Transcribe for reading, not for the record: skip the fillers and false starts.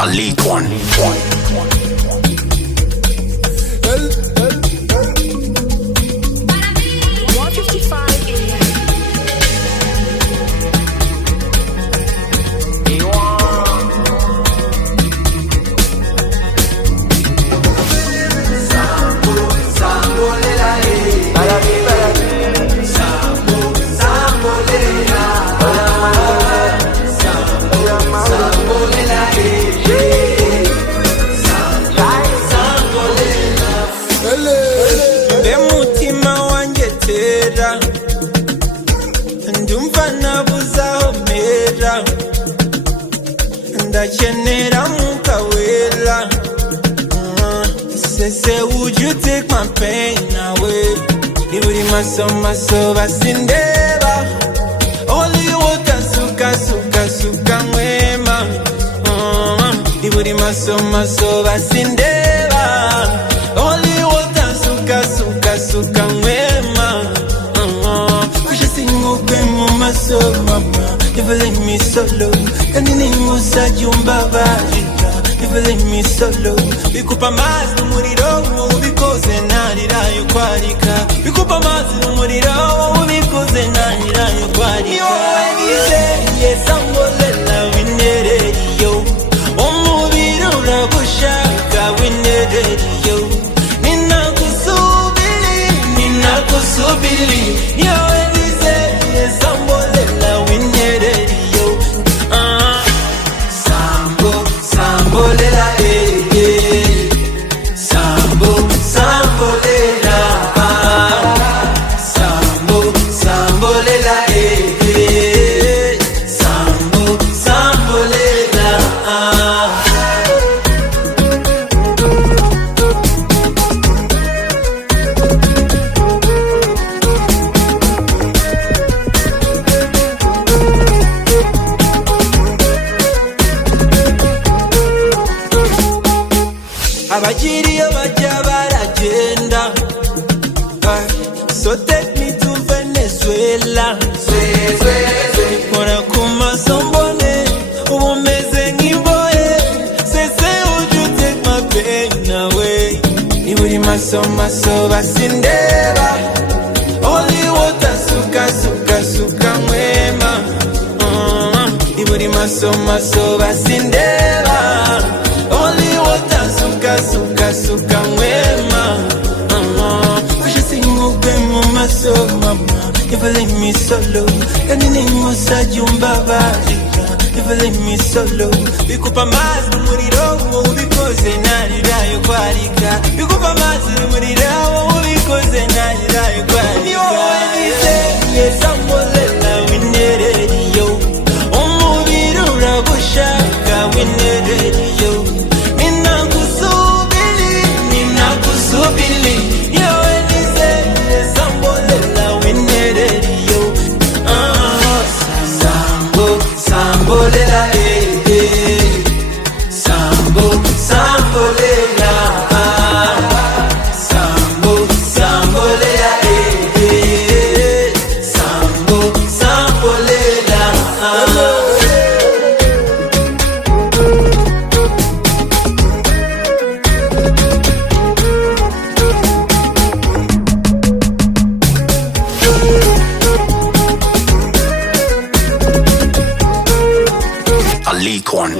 A leak one. 1:55 a.m. Mutima wanjye tera ndumva nabuzaho mera ndakenera mwuka wera Say would you take my pain away Niburi maso basindeba Only you water suka mwema Niburi maso basindeba Only you water suka mwema Kusha singupe mu maso mama Never leave me solo Kanini musa jumba barika Never leave me solo Bikupa mazi n'umuriro ubikoze narirayo kwarika Bikupa mazi n'umuriro ubikoze narirayo kwarika Yo wegizeye sambolela winereriyo Umubiri uragushaka winereriyo Ninakusubiri Yo wegizeye sambolela winereriyo Sambolela Sambolela Abagiriye bajya baragenda So take me to Venezuela Kora kumaso mbone ubu meze nk'imbohe Say would you take my pain away Niburi maso basindeba Only water suka mwema Niburi maso basindeba Only water suka mwema Kusha singupe mu maso mama Never leave me solo Kanini musa jumba barika Never leave me solo Bikupa mazi n'umuriro ubikoze narirayo kwarika Bikupa mazi n'umuriro ubikoze narirayo kwarika Yo wegizeye sambolela winereriyo Umubiri uragushaka winereriyo Ninakusubiri Yo wegizeye sambolela winereriyo Sambolela A leak one.